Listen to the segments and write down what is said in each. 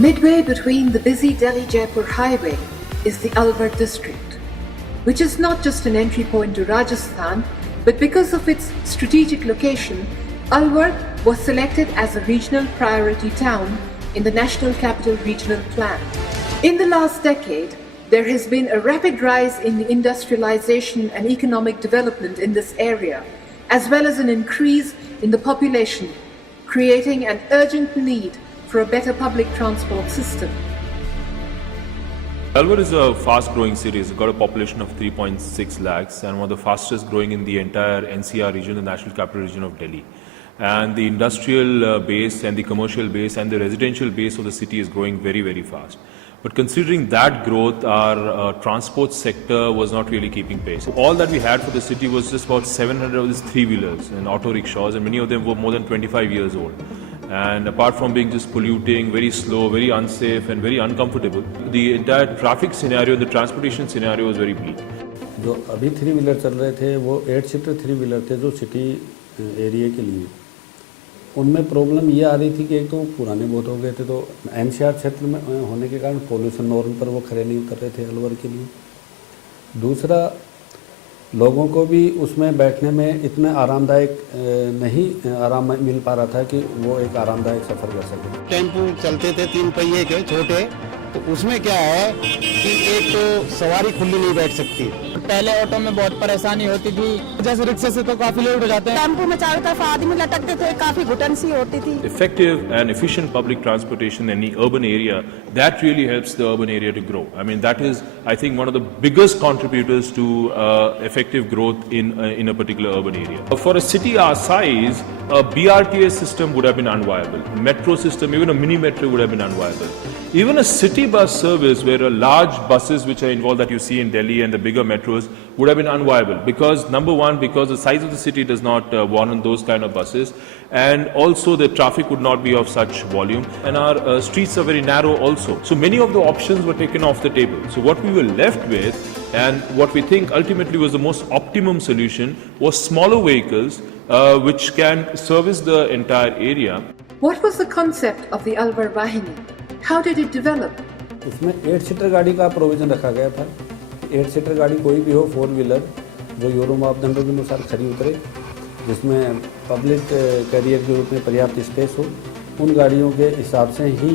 Midway between the busy Delhi-Jaipur highway is the Alwar district, which is not just an entry point to Rajasthan, but because of its strategic location, Alwar was selected as a regional priority town in the National Capital Regional Plan. In the last decade, there has been a rapid rise in the industrialization and economic development in this area, as well as an increase in the population, creating an urgent need for a better public transport system. Alwar is a fast-growing city. It's got a population of 3.6 lakhs and one of the fastest growing in the entire NCR region, the National Capital Region of Delhi. And the industrial base and the commercial base and the residential base of the city is growing very, very fast. But considering that growth, our transport sector was not really keeping pace. All that we had for the city was just about 700 of these three-wheelers and auto rickshaws, and many of them were more than 25 years old. And apart from being just polluting, very slow, very unsafe and very uncomfortable, the entire traffic scenario, the transportation scenario was very bleak. जो अभी three wheeler चल रहे थे वो 8 seater three wheeler थे जो city area के लिए, उनमें प्रॉब्लम ये आ रही थी कि एक तो पुराने बहुत हो गए थे, तो एनसीआर क्षेत्र में होने के कारण पोल्यूशन नॉर्म पर वो खरे नहीं उतर रहे थे अलवर के लिए। दूसरा, लोगों को भी उसमें बैठने में इतना आरामदायक नहीं आराम मिल पा रहा था कि वो एक आरामदायक सफ़र कर सके। टेम्पो चलते थे 3 पहिए के छोटे, तो उसमें क्या है कि एक तो सवारी खुली नहीं बैठ सकती। पहले ऑटो में बहुत परेशानी होती थी, जैसे रिक्शे से तो काफी लेट हो जाते हैं। टेम्पो में चारों तरफ आदमी लटकते थे, काफी घुटन सी होती थी। Effective and efficient public transportation in the urban area, that really helps the urban area to grow. I mean, that is, I think, one of the biggest contributors to effective growth in a particular urban area. For a city our size, a BRTS system would have been unviable. Metro system, even a mini metro would have been unviable. Even a city bus service where a large buses which are involved that you see in Delhi and the bigger metros would have been unviable because number one, because the size of the city does not warrant those kind of buses, and also the traffic would not be of such volume, and our streets are very narrow also. So many of the options were taken off the table. So what we were left with and what we think ultimately was the most optimum solution was smaller vehicles which can service the entire area. What was the concept of the Alwar Vahini? How did it develop? उसमें 8 seater गाड़ी का provision रखा गया था। 8 seater गाड़ी कोई भी हो, 4 व्हीलर जो यूरो मापदंडों के अनुसार खड़ी उतरे, जिसमें पब्लिक कैरियर के रूप में पर्याप्त स्पेस हो, उन गाड़ियों के हिसाब से ही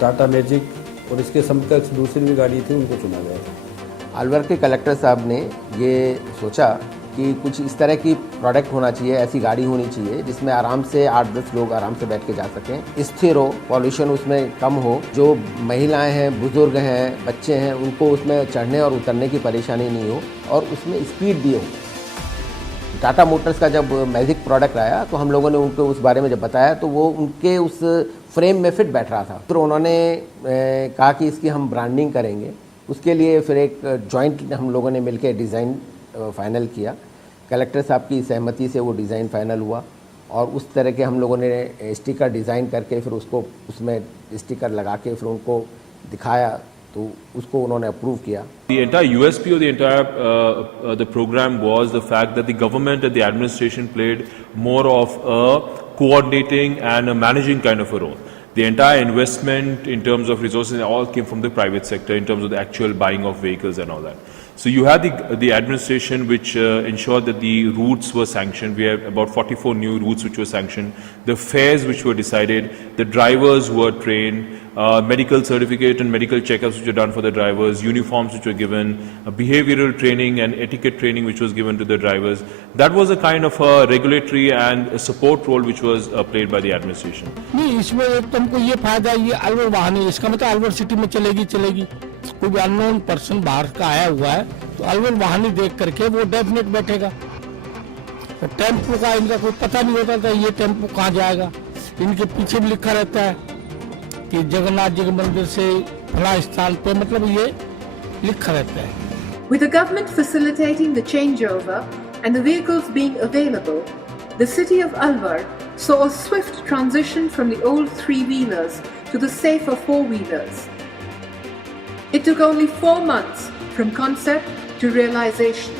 टाटा मैजिक और इसके समकक्ष दूसरी भी गाड़ी थी उनको चुना गया था। अलवर के कलेक्टर साहब ने ये सोचा कि कुछ इस तरह की प्रोडक्ट होना चाहिए, ऐसी गाड़ी होनी चाहिए जिसमें आराम से 8-10 लोग आराम से बैठ के जा सकें, स्थिर हो, पॉल्यूशन उसमें कम हो, जो महिलाएं हैं, बुजुर्ग हैं, बच्चे हैं, उनको उसमें चढ़ने और उतरने की परेशानी नहीं हो और उसमें स्पीड भी हो। टाटा मोटर्स का जब मैजिक प्रोडक्ट आया तो हम लोगों ने उनको उस बारे में जब बताया तो वो उनके उस फ्रेम में फिट बैठ रहा था। फिर उन्होंने कहा कि इसकी हम ब्रांडिंग करेंगे। उसके लिए फिर एक जॉइंट हम लोगों ने मिलकर डिज़ाइन फाइनल किया। कलेक्टर साहब की सहमति से वो डिज़ाइन फाइनल हुआ और उस तरह के हम लोगों ने स्टिकर डिज़ाइन करके फिर उसको उसमें स्टिकर लगा के फिर उनको दिखाया तो उसको उन्होंने अप्रूव किया। The entire USP of the entire the program was the fact that the government and the administration played more of a coordinating and a managing kind of a role. The entire investment in terms of resources all came from the private sector in terms of the actual buying of vehicles and all that. So you had the administration which ensured that the routes were sanctioned. We have about 44 new routes which were sanctioned. The fares which were decided, the drivers were trained, medical certificate and medical checkups which were done for the drivers, uniforms which were given, behavioral training and etiquette training which was given to the drivers. That was a kind of a regulatory and a support role which was played by the administration. नहीं, इसमें एक तुमको ये फायदा ये अलवर वाहनी, इसका मतलब Alwar city में चलेगी। कोई भी अननोन पर्सन बाहर का आया हुआ है तो अलवर वाहनी देख करके वो डेफिनेट बैठेगा। तो टेम्पो का इनका कोई पता नहीं होता था ये टेम्पो कहाँ जाएगा। इनके पीछे भी लिखा रहता है कि जगन्नाथ जी के मंदिर से फला स्थान पे, मतलब ये लिखा रहता है। With the government facilitating the changeover and the vehicles being available, the city of Alwar saw a swift transition from the old three-wheelers to the safer four-wheelers. It took only 4 months from concept to realization.